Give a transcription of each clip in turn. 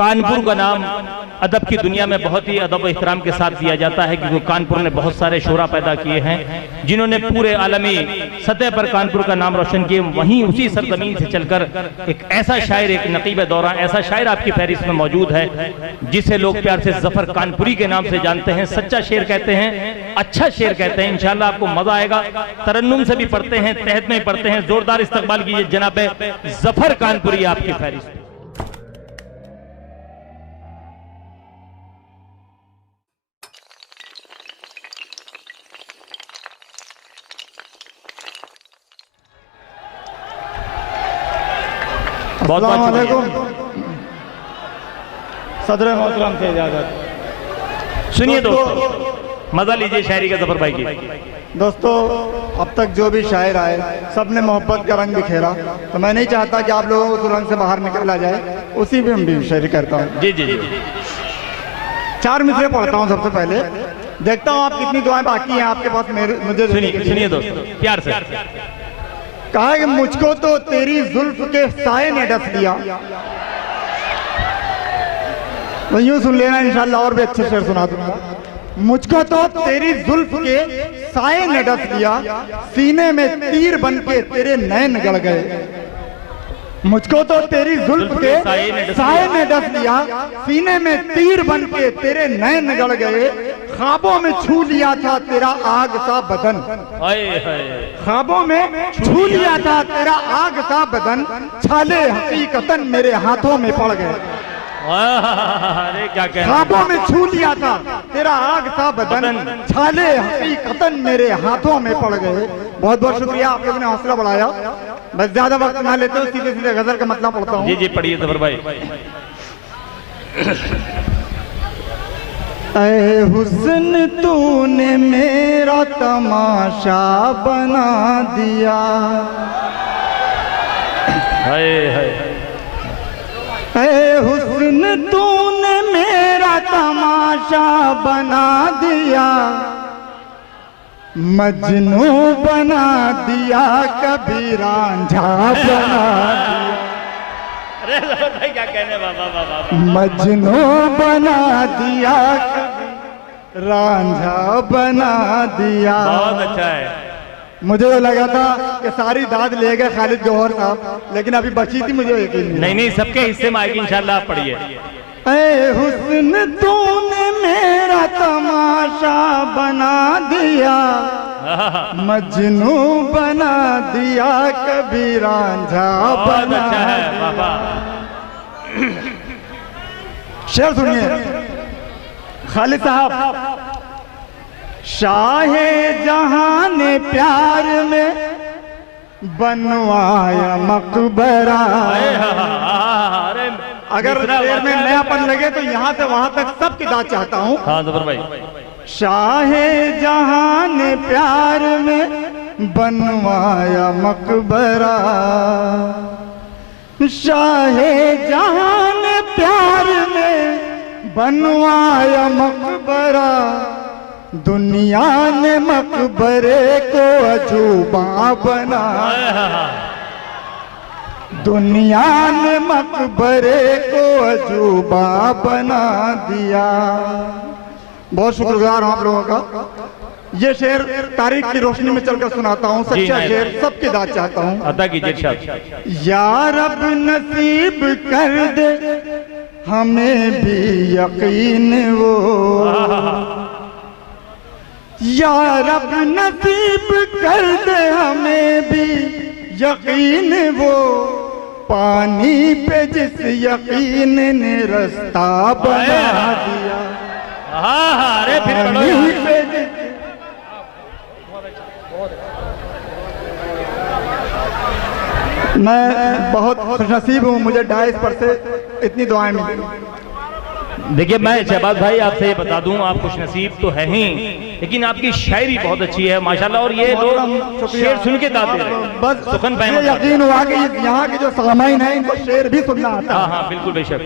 कानपुर का नाम अदब की दुनिया में बहुत ही अदब एहतराम के साथ दिया जाता है, क्योंकि कानपुर ने बहुत सारे शोरा पैदा किए हैं जिन्होंने पूरे आलमी सतह पर कानपुर का नाम रोशन किए। वहीं उसी सरजमीन से चलकर एक ऐसा शायर, एक नकीब दौरा, ऐसा शायर आपकी फहरिस्त में मौजूद है जिसे लोग प्यार से जफर कानपुरी के नाम से जानते हैं। सच्चा शेर कहते हैं, अच्छा शेर कहते हैं। इंशाल्लाह आपको मजा आएगा। तरन्नुम से भी पढ़ते हैं, तहत में पढ़ते हैं। जोरदार इस्तकबाल कीजिए जनाब जफर कानपुरी आपकी फहरिस्त। बहुत बहुत सदर मोहतरम से इजाजत। सुनिए दोस्तों, मजा लीजिए शायरी का जफर भाई की। दोस्तों, अब तक जो भी शायर आए सबने मोहब्बत का रंग बिखेरा, तो मैं नहीं चाहता कि आप लोगों को उस रंग से बाहर निकला जाए, उसी में हम भी शायरी करता हूँ। जी जी जी। 4 मिसरे पढ़ता हूँ। सबसे पहले देखता हूँ आप कितनी दुआएं बाकी हैं आपके पास मुझे। सुनिए दोस्तों प्यार से। कहा कि मुझको तो तेरी जुल्फ के साए ने डस दिया। तो यूं सुन लेना, इंशाल्लाह और भी अच्छे शेर सुना दूंगा। मुझको तो तेरी जुल्फ के साए ने डस दिया, सीने में तीर बन के तेरे नैन गड़ गए। मुझको तो तेरी जुल्फ के साए ने डस दिया, सीने में तीर बन के तेरे नैन गड़ गए। ख्वाबों में छू लिया था तेरा आग सा बदन, ख्वाबों में छू लिया था तेरा आग सा बदन, छाले हकीकतन मेरे हाथों में पड़ गए। अरे क्या कह, ख्वाबों में छू लिया था तेरा आग सा बदन, छाले हकीकतन मेरे हाथों में पड़ गए। बहुत बहुत शुक्रिया, आप लोगों ने हौसला बढ़ाया। बस ज्यादा वक्त ना लेते हो, सीधे सीधे गजल का मतलब पढ़ता हूँ। जी जी पढ़िए जफर भाई। ऐ हुस्न तूने मेरा तमाशा बना दिया, ऐ हुस्न तूने मेरा तमाशा बना दिया, मजनू बना दिया, कभी रांझा बना दिया। अरे भाई क्या कहने, बाबा मजनू बना दिया, कभी रांझा बना दिया। बहुत अच्छा है। मुझे तो लगा था कि सारी दाद ले गए खालिद गौहर साहब, लेकिन अभी बची थी, मुझे यकीन नहीं, सबके हिस्से में आएगी इंशाल्लाह। आप पढ़िए। ऐ हुस्न तूने मेरा तमाशा बना दिया, मजनू बना दिया, कभी रांझा बना दिया। शेर सुनिए खालिद साहब। शाहे जहां ने प्यार में बनवाया मकबरा। अगर शेर में नयापन लगे तो यहाँ से वहां तक सबकी दाद चाहता हूँ। हाँ जफर भाई। शाहे जहां ने प्यार में बनवाया मकबरा, शाहे जहां ने प्यार में बनवाया मकबरा, दुनिया ने मकबरे को अजूबा बना, दुनिया ने मकबरे को अजूबा बना दिया। बहुत शुक्रगुजार हूं आप लोगों का। ये शेर तारीख की रोशनी में चलकर सुनाता हूँ। सच्चा शेर सबकी दाद चाहता हूँ। अदा कीजिए इरशाद। या रब नसीब कर दे हमें भी यकीन वो, या रब नसीब कर दे हमें भी यकीन वो, पानी पे जिस यकीन ने रास्ता बना दिया। अरे फिर पानी पे मैं बहुत खुशनसीब हूँ, मुझे डाइस पर से इतनी दुआएं मिली। देखिए मैं शहबाज भाई आपसे ये बता दूं, आप खुश नसीब तो है ही, लेकिन आपकी शायरी बहुत अच्छी है माशाल्लाह। और ये लोग शेर सुन के दाद दे रहे हैं। बस सुखन भाई यकीन हुआ कि यहाँ के जो सामाइन है इनको शेर भी सुनना आता है। हाँ बिल्कुल बेशक।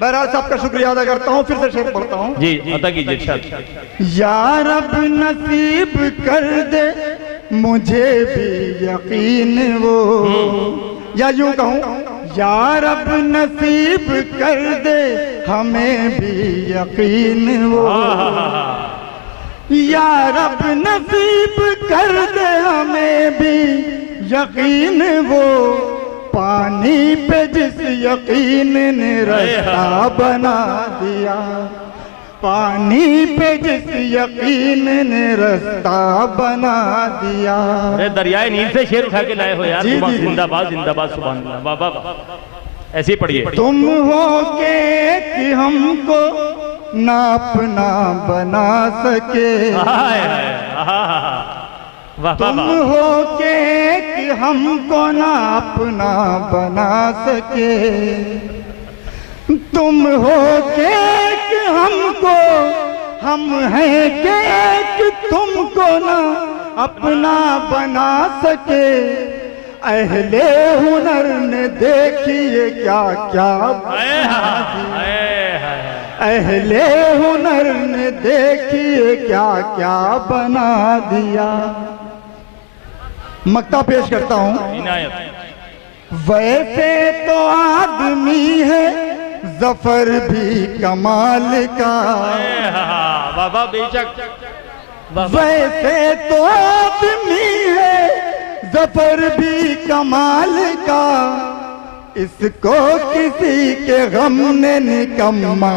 बहरहाल सबका शुक्रिया अदा करता हूँ। फिर से शेर पढ़ता हूँ। जी अदा कीजिए इरशाद। या रब नसीब कर दे मुझे भी यकीन वो, या यूं कहूं या रब नसीब कर दे हमें भी यकीन वो, या रब नसीब कर दे हमें भी यकीन वो, पानी पे जिस यकीन ने रास्ता बना दिया, पानी पे जिस यकीन ने रास्ता बना दिया। अरे दरियाए नील से शेर उठा के लाए हो यार। जी, जी, जी। जिंदाबाद जिंदाबाद सुभान अल्लाह, वाह वाह वाह। ऐसे ही पढ़िए। तुम हो के कि हमको ना अपना बना सके, हाय हाय, आहा, वाह वाह तुम वाह। हो के कि हमको ना अपना बना सके, तुम हो के कि हमको, हम हैं के तुमको ना अपना बना सके। अहले हुनर ने देखिए क्या क्या बना दिया, अहले हुनर ने देखिए क्या क्या बना दिया। मक्ता पेश करता हूं। इनायत। वैसे तो आदमी है जफर भी कमाल का, वाह वाह बेशक। वैसे तो आदमी है जफर भी कमाल का, इसको किसी के गम ने निकम्मा